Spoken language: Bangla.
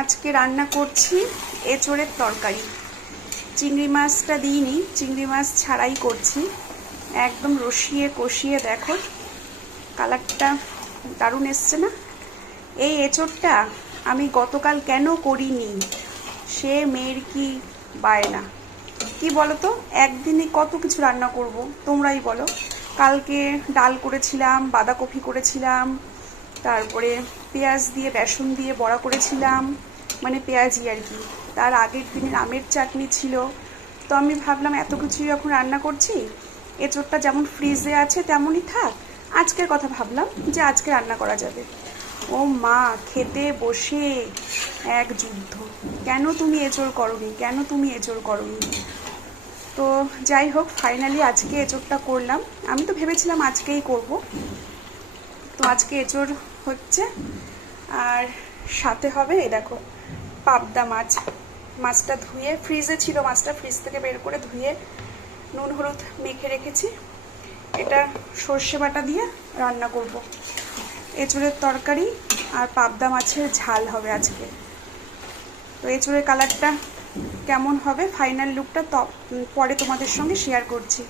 আজকে রান্না করছি এঁচোড়ের তরকারি। চিংড়ি মাছটা দিইনি, চিংড়ি মাছ ছাড়াই করছি। একদম রসিয়ে কষিয়ে দেখো কালারটা দারুণ এসছে না। এই এঁচোড়টা আমি গতকাল কেন করিনি, সে মেয়ের কি বায়না। কি বলো তো, একদিনে কত কিছু রান্না করব তোমরাই বলো। কালকে ডাল করেছিলাম, বাঁধাকপি করেছিলাম, তারপরে পেঁয়াজ দিয়ে বেসন দিয়ে বড়া করেছিলাম, মানে পেঁয়াজি আর কি। তার আগের দিনের আমের চাটনি ছিল। তো আমি ভাবলাম এত কিছু যখন রান্না করছি, এঁচোড়টা যেমন ফ্রিজে আছে তেমনই থাক। আজকের কথা ভাবলাম যে আজকে রান্না করা যাবে। ও মা, খেতে বসে এক যুদ্ধ, কেন তুমি এঁচোড় করোনি, কেন তুমি এঁচোড় করোনি। তো যাই হোক, ফাইনালি আজকে এঁচোড়টা করলাম। আমি তো ভেবেছিলাম আজকেই করব, তো আজকে এঁচোড় হচ্ছে। আর সাথে হবে এই দেখো পাবদা মাছ। মাছটা ধুয়ে ফ্রিজে ছিল, মাছটা ফ্রিজ থেকে বের করে ধুয়ে নুন হলুদ মেখে রেখেছি। এটা সর্ষে বাটা দিয়ে রান্না করব। এঁচোড়ের তরকারি আর পাবদা মাছের ঝাল হবে আজকে। তো এঁচোড়ের কালারটা কেমন হবে, ফাইনাল লুকটা পরে তোমাদের সঙ্গে শেয়ার করছি।